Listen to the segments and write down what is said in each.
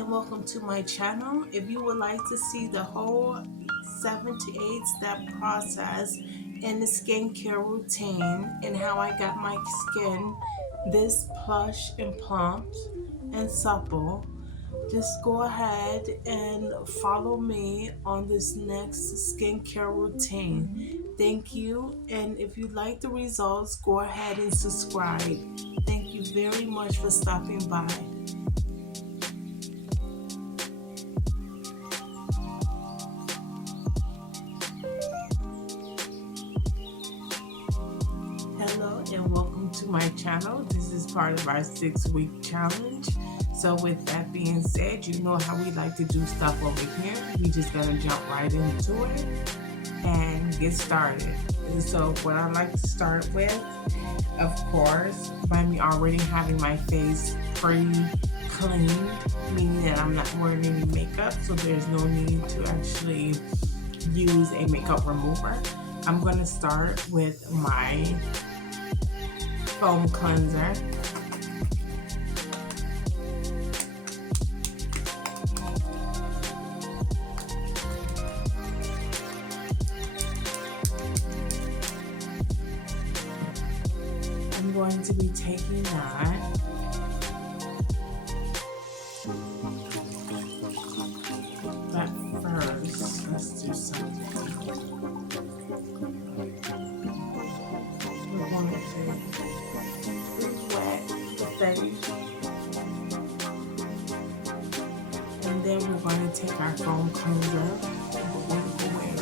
and welcome to my channel. If you would like to see the whole 7 to 8 step process in the skincare routine and how I got my skin this plush and plump and supple, just go ahead and follow me on this next skincare routine. Thank you, and if you like the results, go ahead and subscribe. Thank you very much for stopping by. Hello and welcome to my channel. This is part of our 6-week challenge. So with that being said, you know how we like to do stuff over here. We just gonna jump right into it and get started. And so what I like to start with, of course, by me already having my face pre-cleaned, meaning that I'm not wearing any makeup, so there's no need to actually use a makeup remover. I'm gonna start with my foam cleanser. I'm going to be taking that first, let's do something. We're going to wet the face, and then we're going to take our foam cleanser and we're going to go in.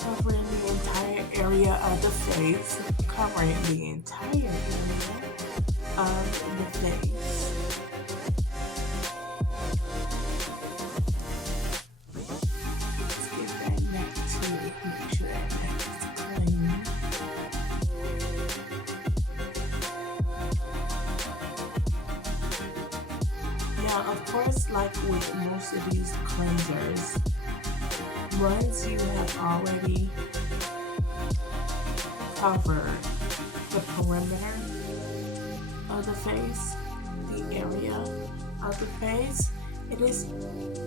Covering the entire area of the face, covering the entire area of the face. Let's get that neck to make sure that neck is clean. Now, of course, like with most of these cleansers, once you have already covered the perimeter of the face, the area of the face, it is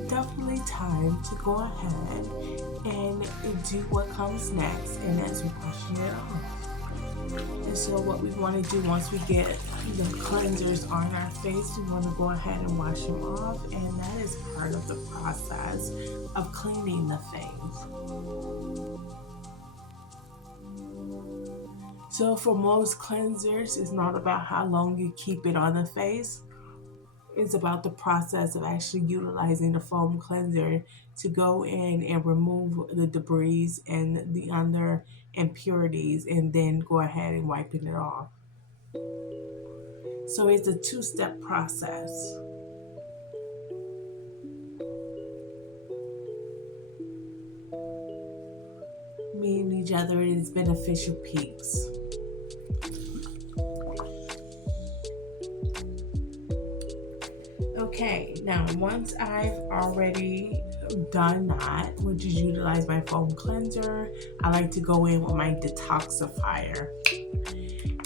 definitely time to go ahead and do what comes next, and that's washing it off. And so what we want to do once we get the cleansers on our face, we want to go ahead and wash them off, and that is part of the process of cleaning the face. So for most cleansers, it's not about how long you keep it on the face. It's about the process of actually utilizing the foam cleanser to go in and remove the debris and the under impurities, and then go ahead and wiping it off. So it's a 2-step process. Me and each other is beneficial peaks. Okay, now once I've already done that, which is utilize my foam cleanser, I like to go in with my detoxifier.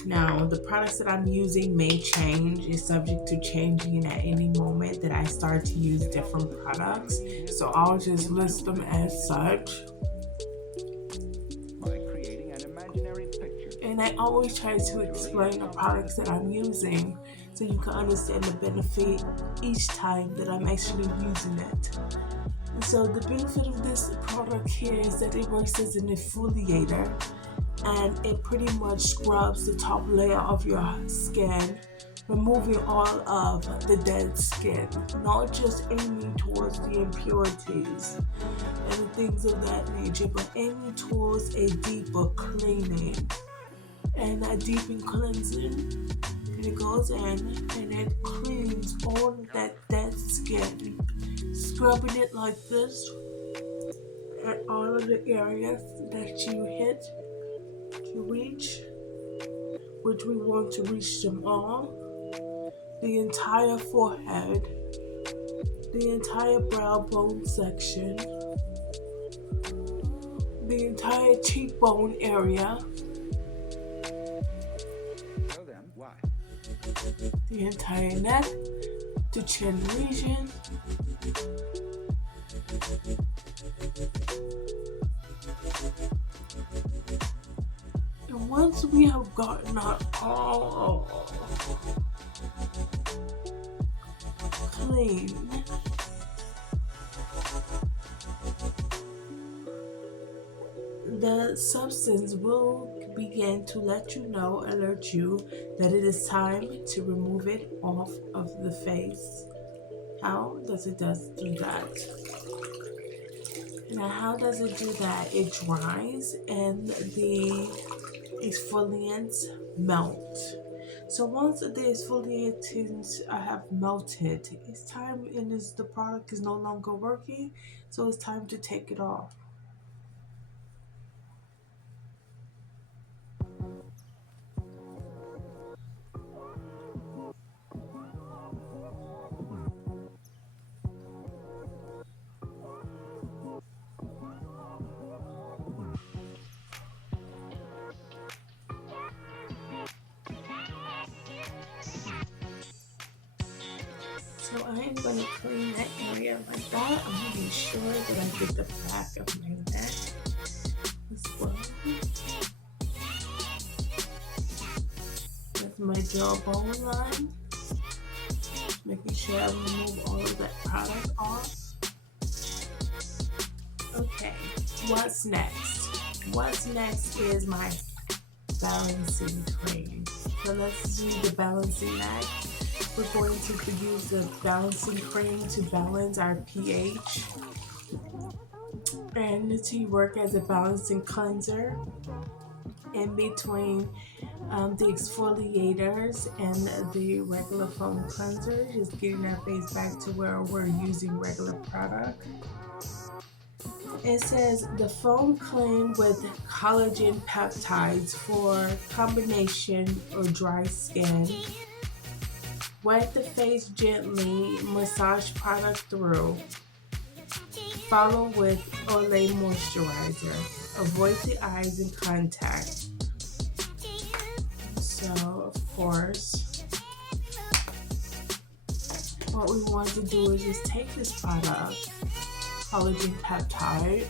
Now, the products that I'm using may change. It's subject to changing at any moment that I start to use different products. So I'll just list them as such. And I always try to explain the products that I'm using so you can understand the benefit each time that I'm actually using it. And so the benefit of this product here is that it works as an exfoliator, and it pretty much scrubs the top layer of your skin, removing all of the dead skin, not just aiming towards the impurities and things of that nature, but aiming towards a deeper cleaning and a deeper cleansing. And it goes in and it cleans all of that dead skin, scrubbing it like this at all of the areas that you hit to reach, which we want to reach them all. The entire forehead, the entire brow bone section, the entire cheekbone area, the entire neck, the chin region, and once we have gotten that all clean, the substance will begin to let you know, alert you that it is time to remove it off of the face. How does it do that? Now, how does it do that? It dries and the exfoliants melt. So once the exfoliants have melted, it's time, and the product is no longer working, so it's time to take it off. So I am going to clean that area like that. I'm making sure that I get the back of my neck as well. That's my jawbone line. Making sure I remove all of that product off. Okay, what's next? What's next is my balancing cream. So let's do the balancing act. We're going to use the balancing cream to balance our pH and to work as a balancing cleanser in between the exfoliators and the regular foam cleanser, just getting our face back to where we're using regular product. It says the foam cream with collagen peptides for combination or dry skin. Wet the face gently, massage product through. Follow with Olay moisturizer. Avoid the eyes in contact. So, of course, what we want to do is just take this product, collagen peptide,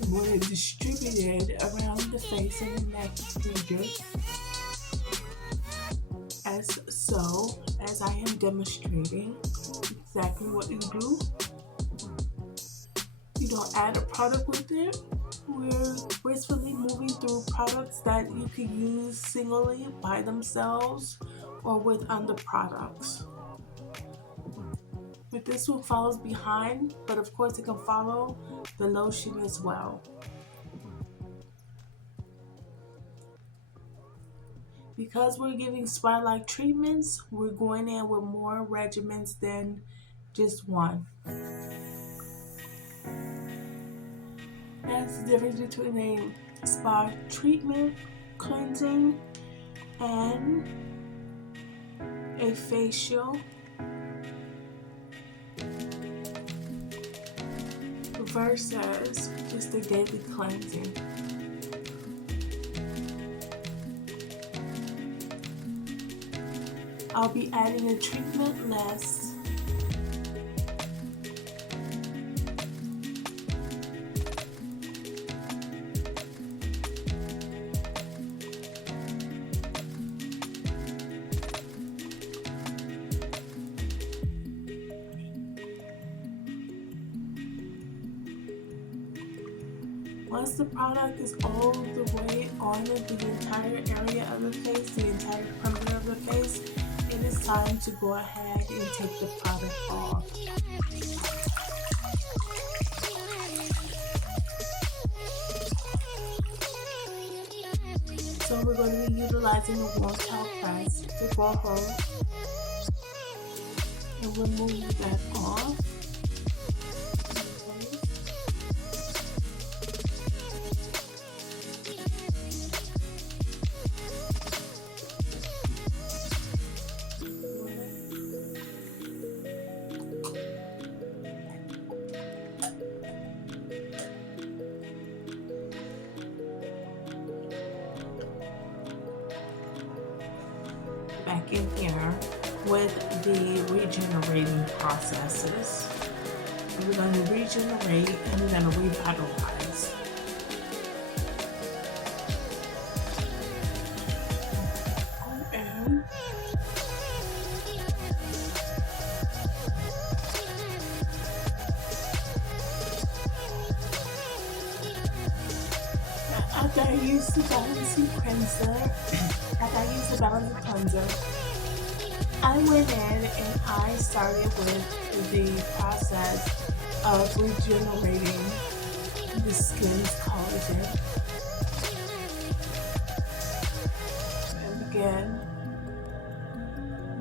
we want to distribute it around the face and the neck region, as I am demonstrating exactly what you do. You don't add a product with it. We're gracefully moving through products that you can use singly by themselves or with other products. But this one follows behind, but of course it can follow the lotion as well. Because we're giving spa-like treatments, we're going in with more regimens than just one. That's the difference between a spa treatment, cleansing, and a facial versus just a daily cleansing. I'll be adding a treatment less. Once the product is all the way on the entire area of the face, the entire perimeter of the face, it is time to go ahead and take the product off. So we're going to be utilizing the warm towel press to go home and remove that off. back in here with the regenerating processes. We're going to regenerate and we're going to revitalize. And after I use the balancing cleanser, I went in and I started with the process of regenerating the skin's collagen. And again,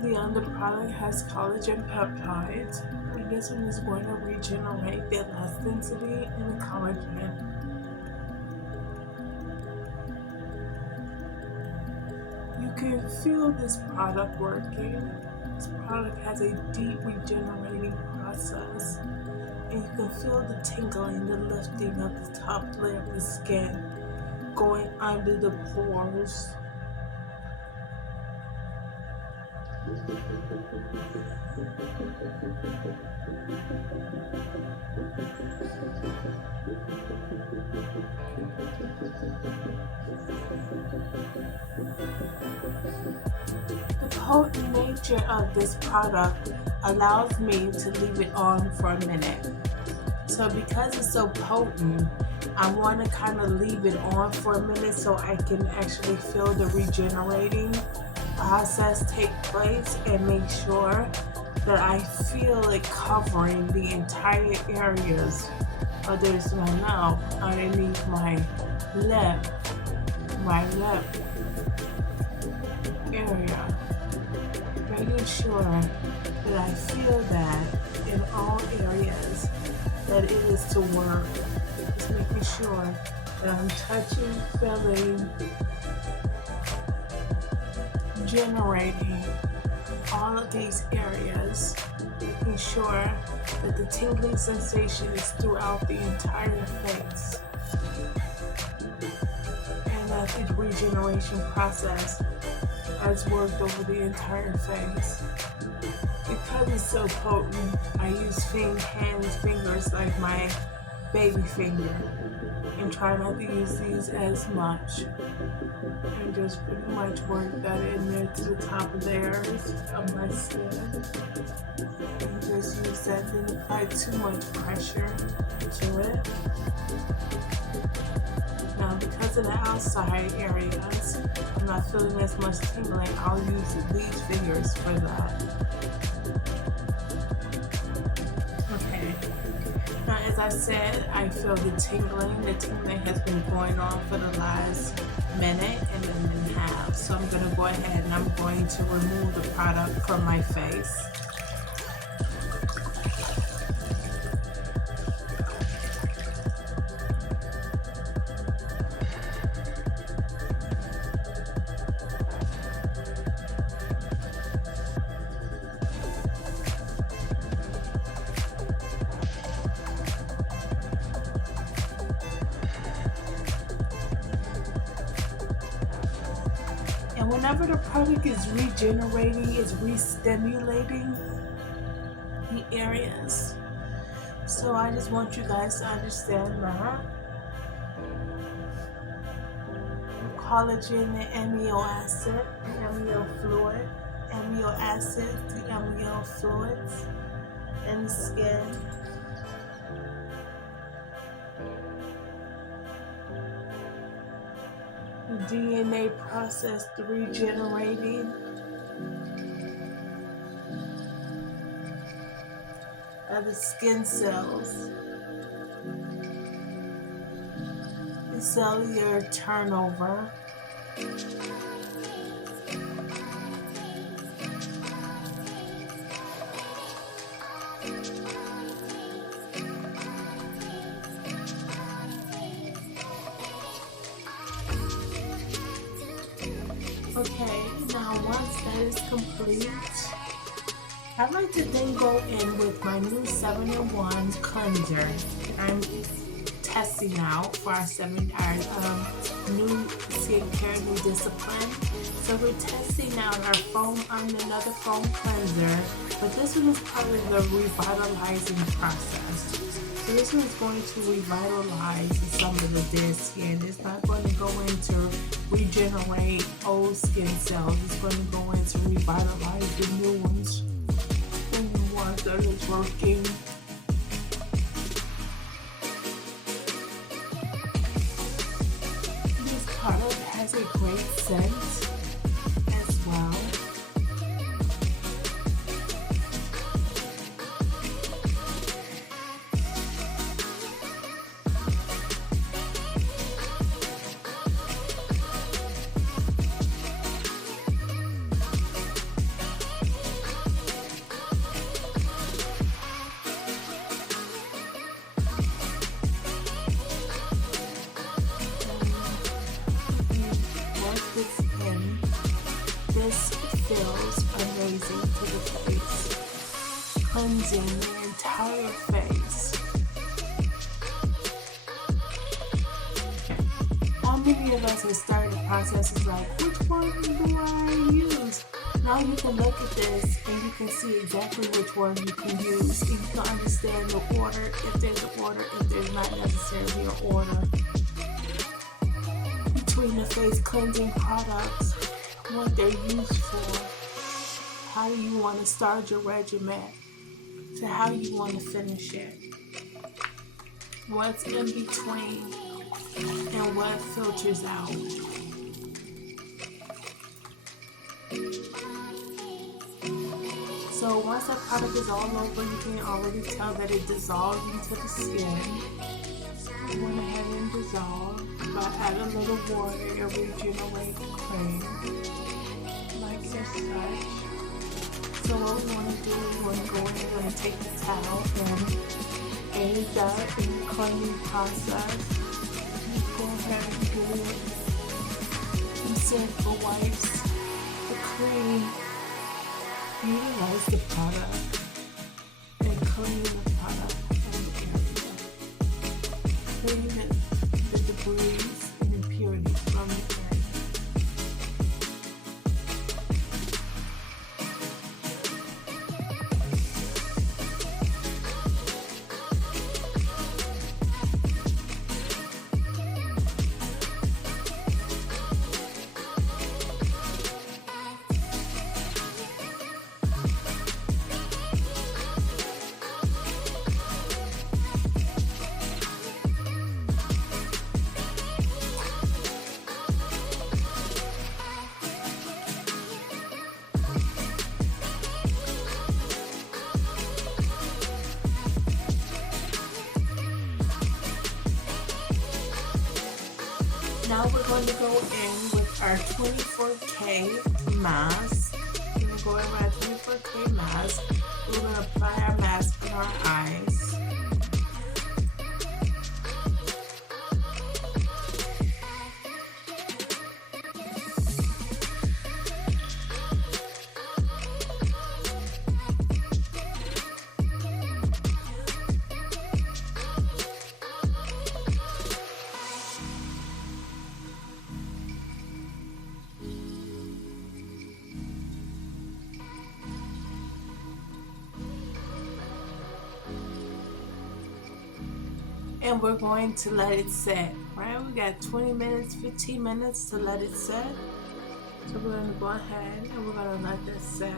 the other product has collagen peptides, and this one is going to regenerate the elasticity and the collagen. You can feel this product working. This product has a deep regenerating process, and you can feel the tingling, the lifting of the top layer of the skin going under the pores. The potent nature of this product allows me to leave it on for a minute. So because it's so potent, I want to kind of leave it on for a minute so I can actually feel the regenerating process take place and make sure that I feel it covering the entire areas, whether it's my mouth, underneath my lip area, making sure that I feel that in all areas that it is to work. Just making sure that I'm touching, feeling, generating all of these areas, making sure that the tingling sensation is throughout the entire face, and that the regeneration process has worked over the entire face. Because it's so potent, I use fingers like my baby finger, and try not to use these as much, and just pretty much work that in there to the top layers of my skin, and just use that, didn't apply too much pressure to it. Now because of the outside areas, I'm not feeling as much tingling, I'll use these fingers for that. Okay. Now, as I said, I feel the tingling. The tingling has been going on for the last minute and a half. So I'm going to go ahead and I'm going to remove the product from my face. And whenever the product is regenerating, it's re-stimulating the areas. So I just want you guys to understand that. The collagen, the amino acid, the amino fluid, amino acids, the amino fluids, and the skin. The DNA process, the regenerating of the skin cells, the cellular turnover, okay, now once that is complete, I'd like to then go in with my new 7-in-1 cleanser. I'm testing out for our new skincare, new discipline. So we're testing out our foam on another foam cleanser, but this one is part of the revitalizing process. So this one is going to revitalize some of the dead skin. It's not going to go into regenerate old skin cells. It's going to go into revitalize the new ones. The new ones that is working. This product has a great scent as well. This feels amazing to the face, cleansing the entire face. How many of us have started the process is like, which one do I use? Now you can look at this and you can see exactly which one you can use. And you can understand the order, if there's an order, if there's not necessarily an order. Between the face cleansing products, what they're used for, how you want to start your regimen, to how you want to finish it, what's in between, and what filters out. So once that product is all over, you can already tell that it dissolves into the skin. You went ahead and dissolve, but add a little water and regenerate the cream, like as such. So what we want to do is we're going to go in and we're going to take the towel and aid that in the cleaning process. Go ahead and do it. You sample wipes, the cream, utilize the product, and clean the product and the area. Clean the debris and impurities from the area. Now we're going to go in with our 24K mask. We're going to go in with our 24K mask. We're going to apply our mask on our eyes. And we're going to let it set, right? We got 20 minutes, 15 minutes to let it set. So we're going to go ahead and we're going to let this set.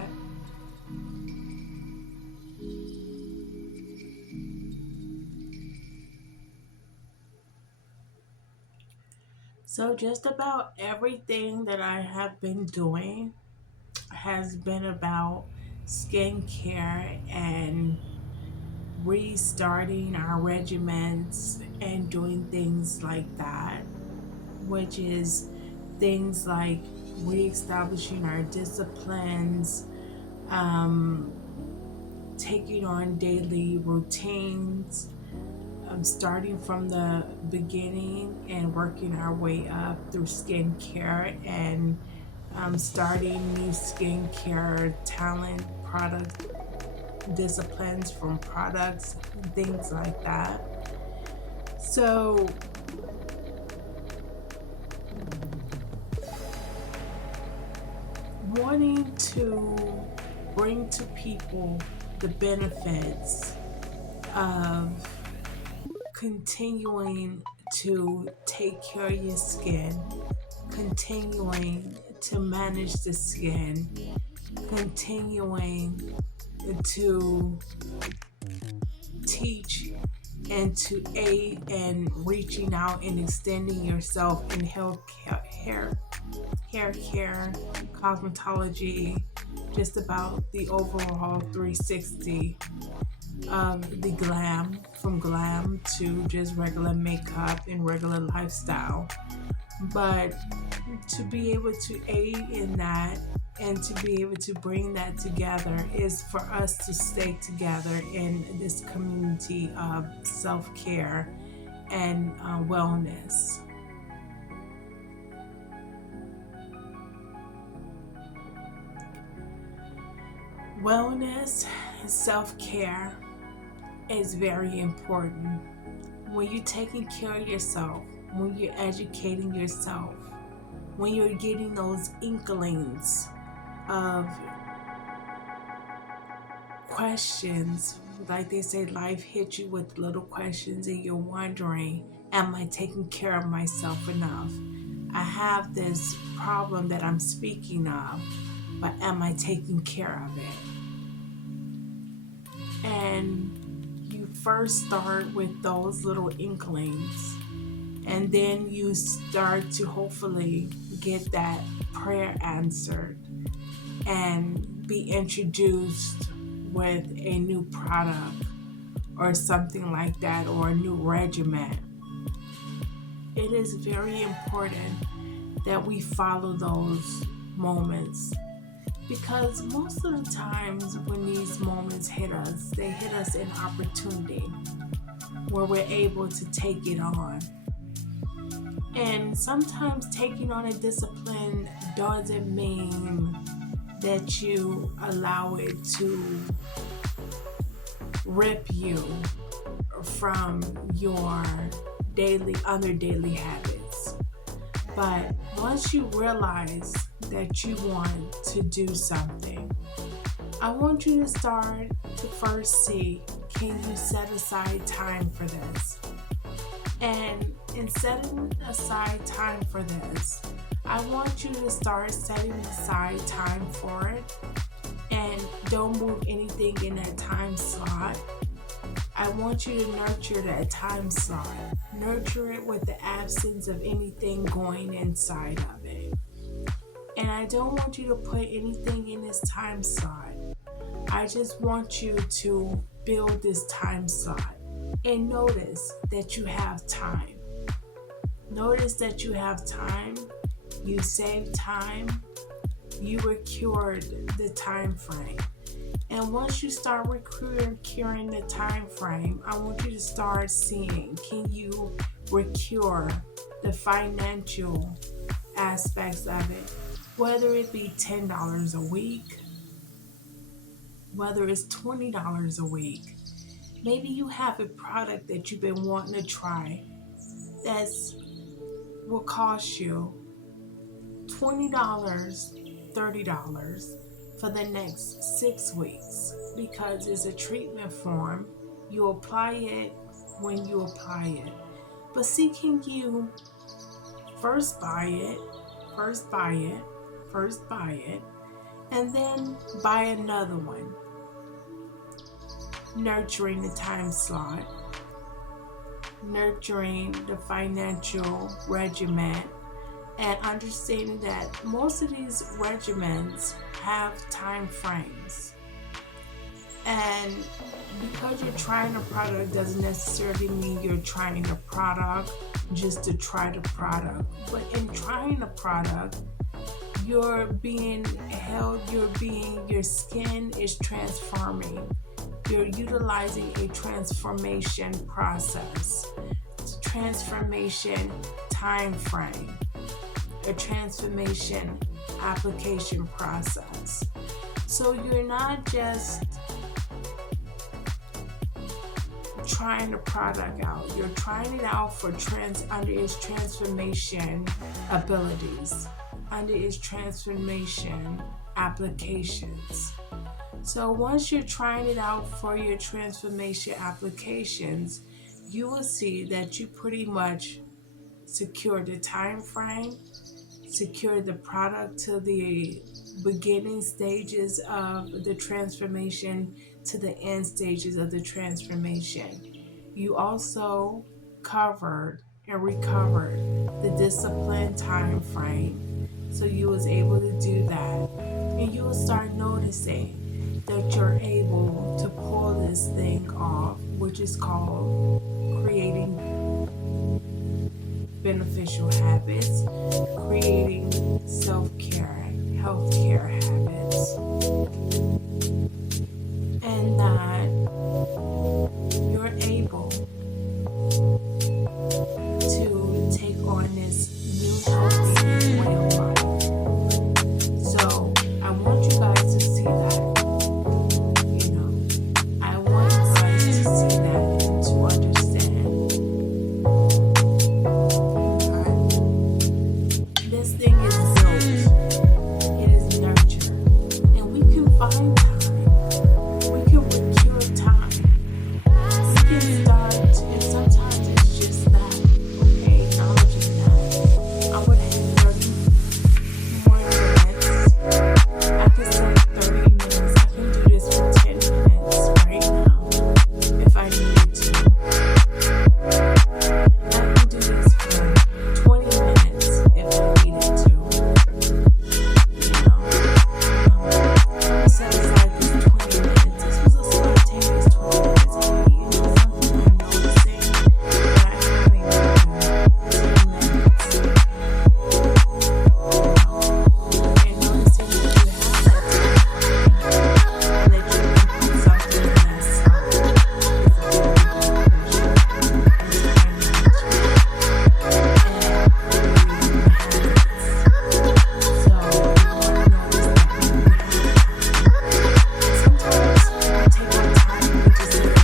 So just about everything that I have been doing has been about skincare and restarting our regimens and doing things like that, which is things like reestablishing our disciplines, taking on daily routines, starting from the beginning and working our way up through skincare and starting new skincare talent product disciplines from products and things like that. So wanting to bring to people the benefits of continuing to take care of your skin, continuing to manage the skin, continuing to teach and to aid in reaching out and extending yourself in health care, hair care, cosmetology, just about the overall 360 of the glam, from glam to just regular makeup and regular lifestyle. But to be able to aid in that and to be able to bring that together is for us to stay together in this community of self-care and wellness. Wellness and self-care is very important. When you're taking care of yourself, when you're educating yourself, when you're getting those inklings of questions, like they say, life hits you with little questions and you're wondering, am I taking care of myself enough? I have this problem that I'm speaking of, but am I taking care of it? And you first start with those little inklings, and then you start to hopefully get that prayer answered and be introduced with a new product or something like that, or a new regimen. It is very important that we follow those moments, because most of the times when these moments hit us, they hit us in opportunity where we're able to take it on. And sometimes taking on a discipline doesn't mean that you allow it to rip you from your other daily habits. But once you realize that you want to do something, I want you to start to first see, can you set aside time for this? And in setting aside time for this, I want you to start setting aside time for it, and don't move anything in that time slot. I want you to nurture that time slot. Nurture it with the absence of anything going inside of it. And I don't want you to put anything in this time slot. I just want you to build this time slot and notice that you have time. Notice that you have time. You save time. You secured the time frame. And once you start securing the time frame, I want you to start seeing, can you secure the financial aspects of it? Whether it be $10 a week, whether it's $20 a week. Maybe you have a product that you've been wanting to try that's will cost you $20, $30 for the next 6 weeks, because it's a treatment form. You apply it when you apply it. But see, can you first buy it, and then buy another one? Nurturing the time slot, nurturing the financial regimen, and understanding that most of these regimens have time frames. And because you're trying a product doesn't necessarily mean you're trying a product just to try the product. But in trying a product, you're being held, your skin is transforming. You're utilizing a transformation process, transformation time frame, a transformation application process. So you're not just trying the product out. You're trying it out for under its transformation abilities, under its transformation applications. So once you're trying it out for your transformation applications, you will see that you pretty much secure the time frame, secure the product to the beginning stages of the transformation to the end stages of the transformation. You also covered and recovered the discipline time frame. So you was able to do that. And you will start noticing that you're able to pull this thing off, which is called creating beneficial habits, creating self-care, healthcare habits, and that you're able to take on this new healthy way of life. So I want you guys to see that. I want you guys to see that and to understand. This thing is built, it is nurtured, and we can find time, we can procure time, we can start, and sometimes it's just that, okay, acknowledging that. I would have 30 more minutes, I can say 30 minutes, I can do this for 10 minutes right now, if I needed to. I can do this for 20 minutes if I needed to. Set aside this 20 minutes. This was a spontaneous 20 minutes. It was something I'm noticing that I'm having to do 10 minutes. And noticing that you have that time and that you can put something in that slot is a very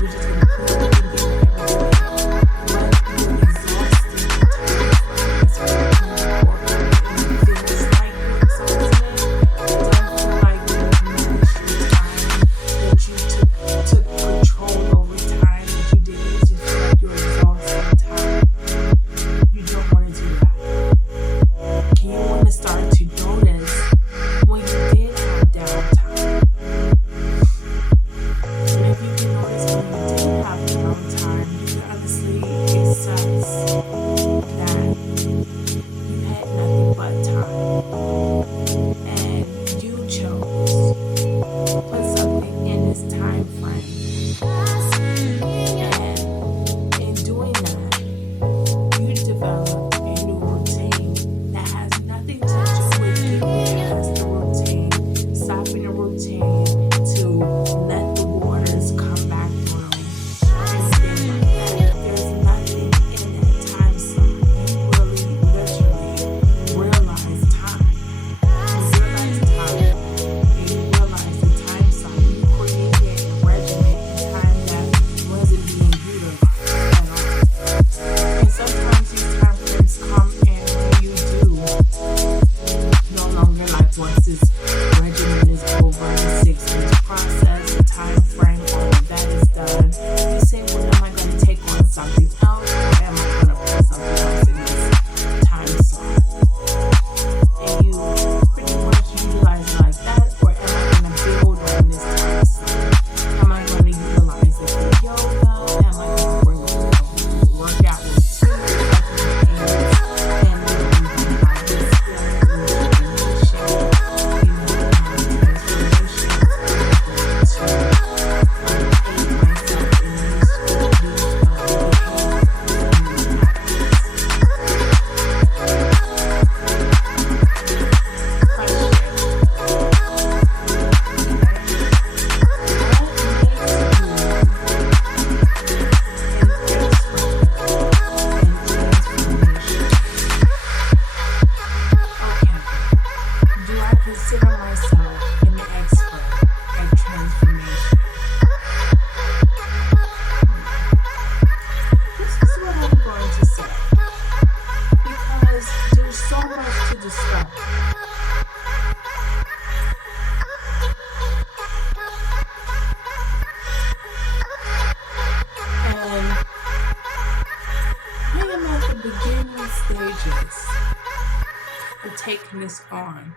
taking this on.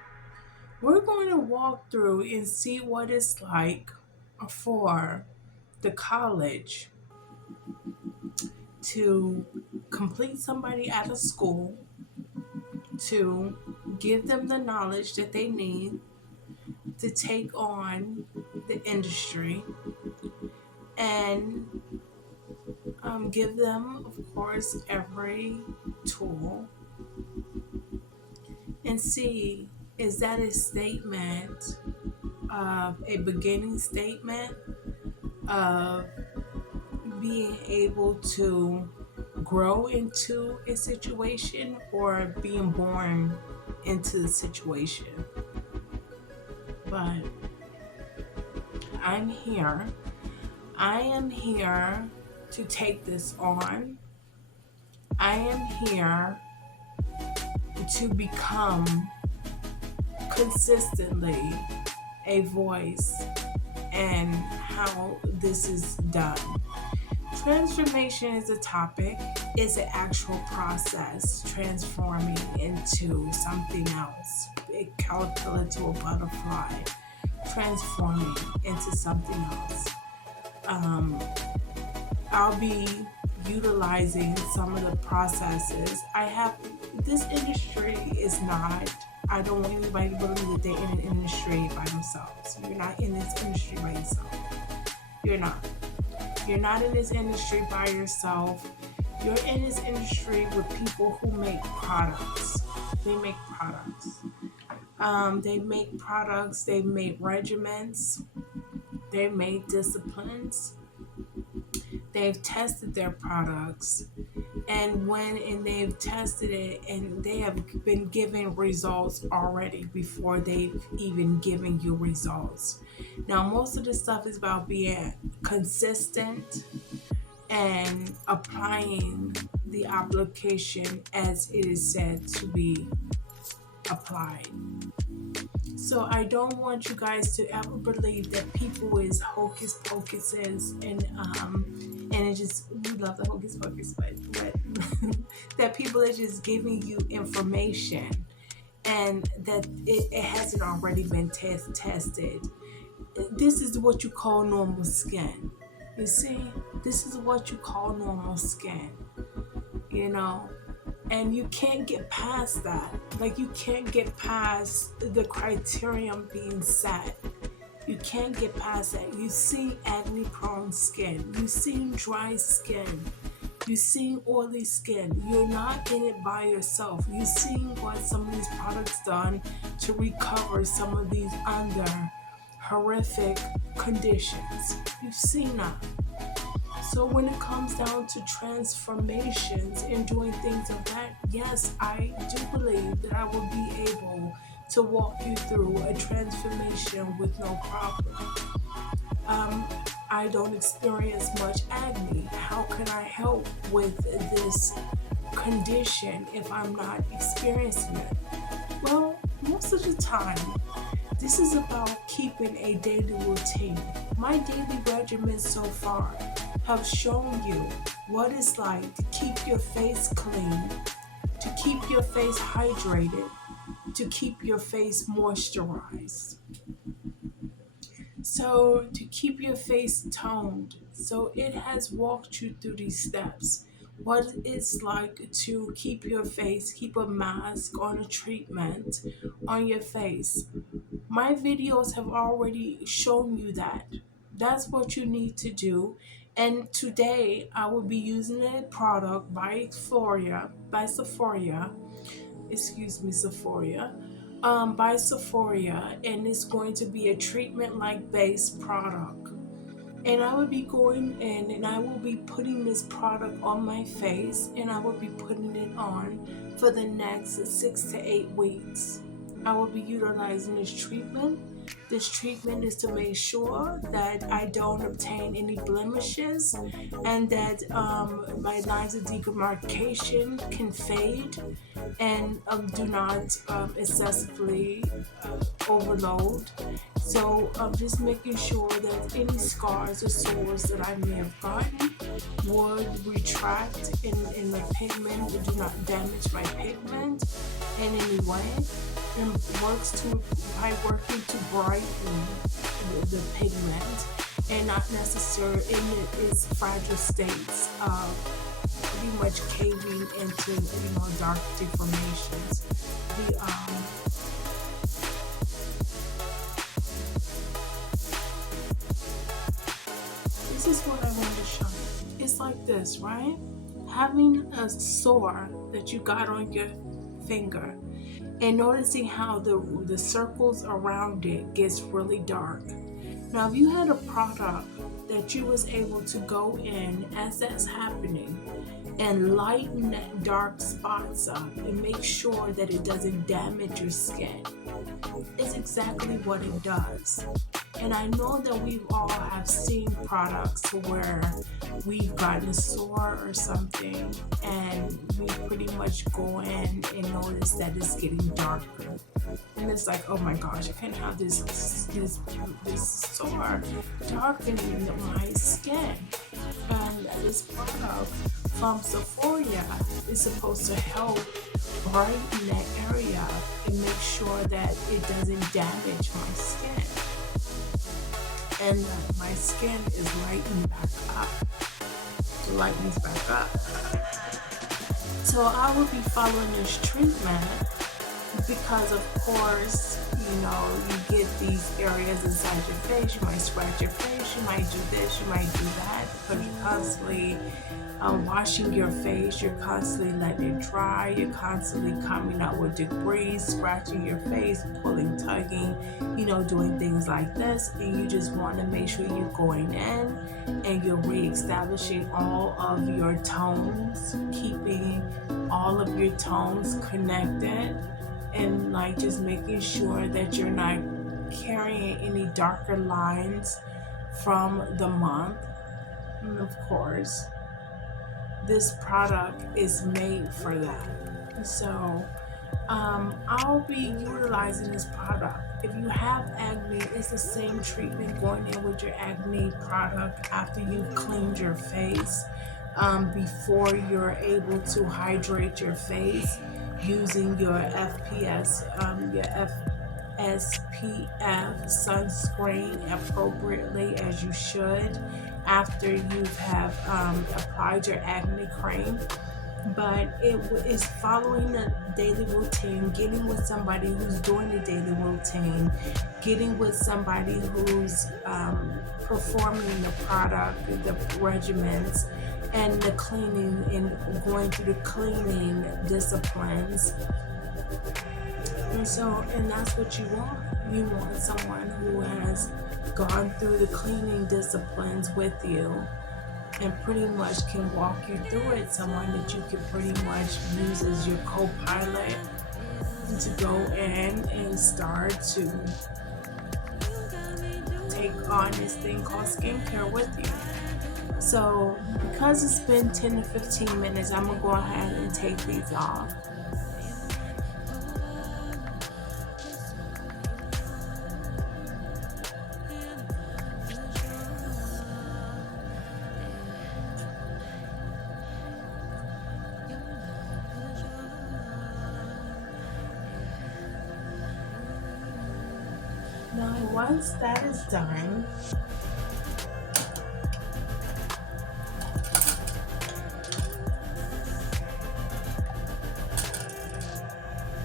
We're going to walk through and see what it's like for the college to complete somebody out of school, to give them the knowledge that they need to take on the industry, and give them, of course, every tool, and see, is that a statement of a beginning statement of being able to grow into a situation, or being born into the situation. But I'm here. I am here to take this on. I am here to become consistently a voice and how this is done. Transformation is a topic, it's an actual process, transforming into something else. A caterpillar to a butterfly, transforming into something else. I'll be utilizing some of the processes. This industry is not, I don't want anybody to believe that they're in an industry by themselves. You're not in this industry by yourself. You're not. You're not in this industry by yourself. You're in this industry with people who make products. They make products. They make regimens. They make disciplines. They've tested their products, and they've tested it, and they have been given results already before they've even given you results. Now, most of this stuff is about being consistent and applying the application as it is said to be applied. So I don't want you guys to ever believe that people is hocus pocuses and it just, we love the hocus pocus, but that people are just giving you information and that it hasn't already been tested. This is what you call normal skin. You see, this is what you call normal skin, you know, and you can't get past that. Like, you can't get past the criterion being set. You can't get past that. You see acne prone skin, you see dry skin, you see oily skin. You're not in it by yourself. You see what some of these products done to recover some of these under horrific conditions. You've seen that. So when it comes down to transformations and doing things of that, yes, I do believe that I will be able to walk you through a transformation with no problem. I don't experience much acne. How can I help with this condition if I'm not experiencing it? Well, most of the time, this is about keeping a daily routine. My daily regimen so far have shown you what it's like to keep your face clean, to keep your face hydrated, to keep your face moisturized. So to keep your face toned. So it has walked you through these steps. What it's like to keep your face, keep a mask on, a treatment on your face. My videos have already shown you that. That's what you need to do. And today I will be using a product by Sephora, by Sephora, and it's going to be a treatment-like base product. And I will be going in and I will be putting this product on my face, and I will be putting it on for the next 6 to 8 weeks. I will be utilizing this treatment. This treatment is to make sure that I don't obtain any blemishes, and that my lines of demarcation can fade and do not excessively overload. So I'm just making sure that any scars or sores that I may have gotten would retract in the pigment, would do not damage my pigment. in any way. It works by working to brighten the pigment and not necessarily in its fragile states of pretty much caving into dark deformations. The This is what I want to show you. It's like this, right? Having a sore that you got on your finger and noticing how the circles around it gets really dark. Now, if you had a product that you was able to go in as that's happening and lighten that dark spots up and make sure that it doesn't damage your skin, it's exactly what it does. And I know that we all have seen products where we've gotten sore or something and we pretty much go in and notice that it's getting darker. And it's like, oh my gosh, I can't have this sore darkening my skin. And this product from Sephora is supposed to help brighten that area and make sure that it doesn't damage my skin. And my skin is lightened back up. It lightens back up. So I will be following this treatment because, of course, you get these areas inside your face. You might scratch your face, you might do this, you might do that, because you're constantly washing your face, you're constantly letting it dry, you're constantly coming up with debris, scratching your face, pulling, tugging, doing things like this. And you just want to make sure you're going in and you're reestablishing all of your tones, keeping all of your tones connected, and just making sure that you're not carrying any darker lines from the month. And of course, this product is made for that. So I'll be utilizing this product. If you have acne, it's the same treatment going in with your acne product after you've cleaned your face, before you're able to hydrate your face using your SPF sunscreen appropriately, as you should, after you have applied your acne cream. But it is following the daily routine, getting with somebody who's doing the daily routine, getting with somebody who's performing the product, the regimens, and the cleaning, and going through the cleaning disciplines. And that's what you want. You want someone who has gone through the cleaning disciplines with you and pretty much can walk you through it. Someone that you can pretty much use as your co-pilot to go in and start to take on this thing called skincare with you. So because it's been 10 to 15 minutes, I'm going to go ahead and take these off. Now, once that is done,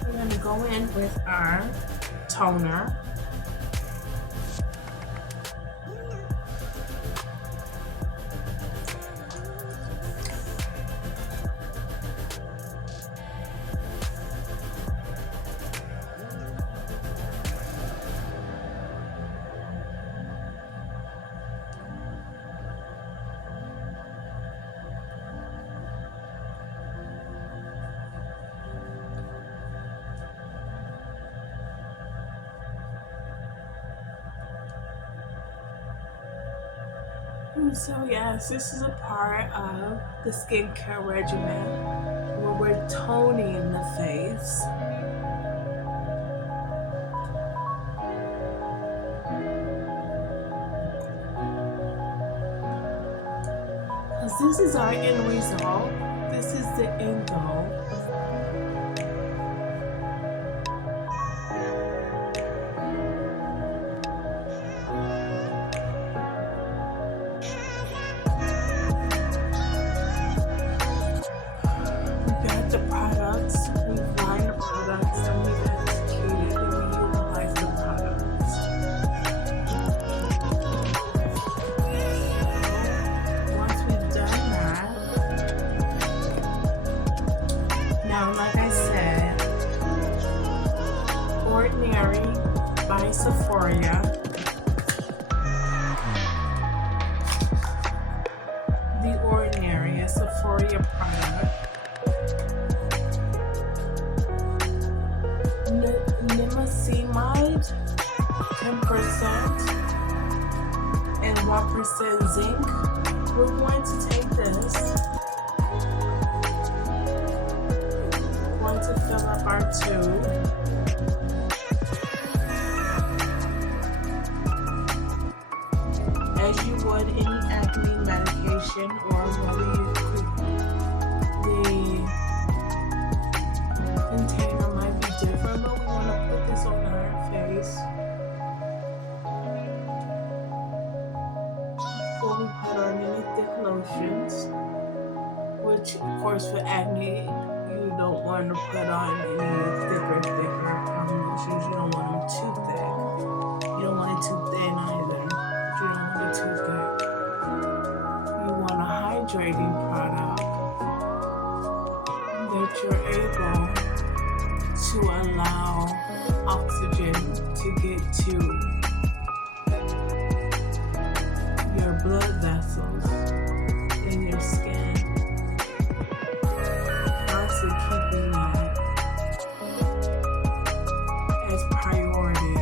we're going to go in with our toner. So yes, this is a part of the skincare regimen where we're toning the face. Because this is our end result. This is the end goal. Sephora. The Ordinary, a Sephora product. Niacinamide, 10% and 1% zinc. We're going to take this. We're going to fill up our tube. As you would any acne medication, or whether you could, the container might be different, but we want to put this on our face before we put on any thick lotions, which of course for acne you don't want to put on any thicker lotions. You don't want them too thick. You don't want it too thin either. You don't want it too thick. You want a hydrating product that you're able to allow oxygen to get to your blood vessels in your skin. Constantly keeping that as priority.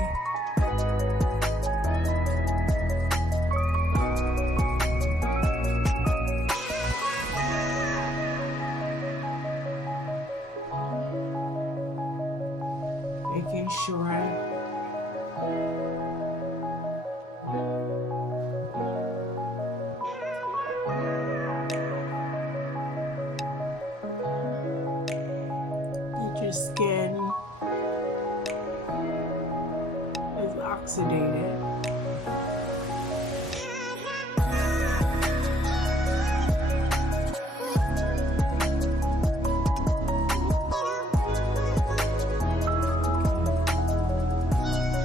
Making sure that your skin is oxidated.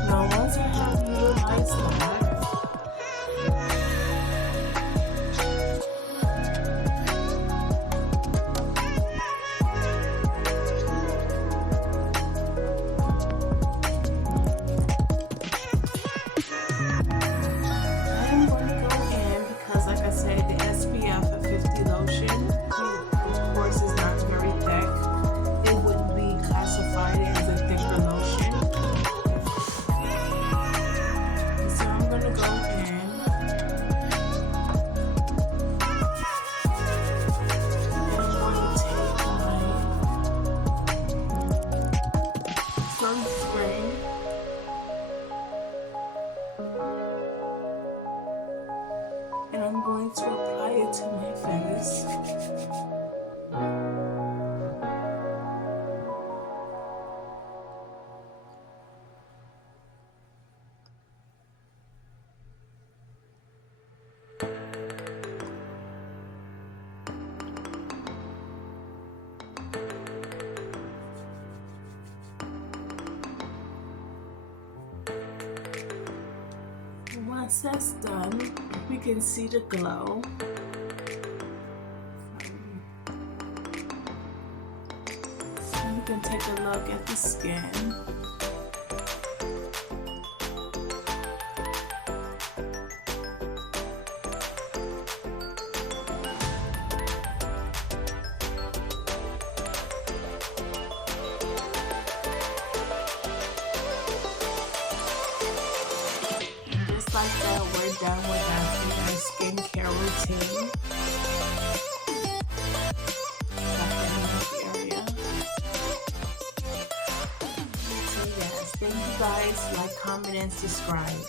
Now, once I have utilized that, I'm going to go in because, like I said, the SPF at 50 lotion, of course, is not very thick. It wouldn't be classified as a thicker lotion. So I'm going to go in and I'm going to take my sunscreen and I'm going to apply it to my face. Once that's done, we can see the glow. You can take a look at the skin. Just like that, we're done with our skincare routine. Area. So yes, thank you guys. Like, comment, and subscribe.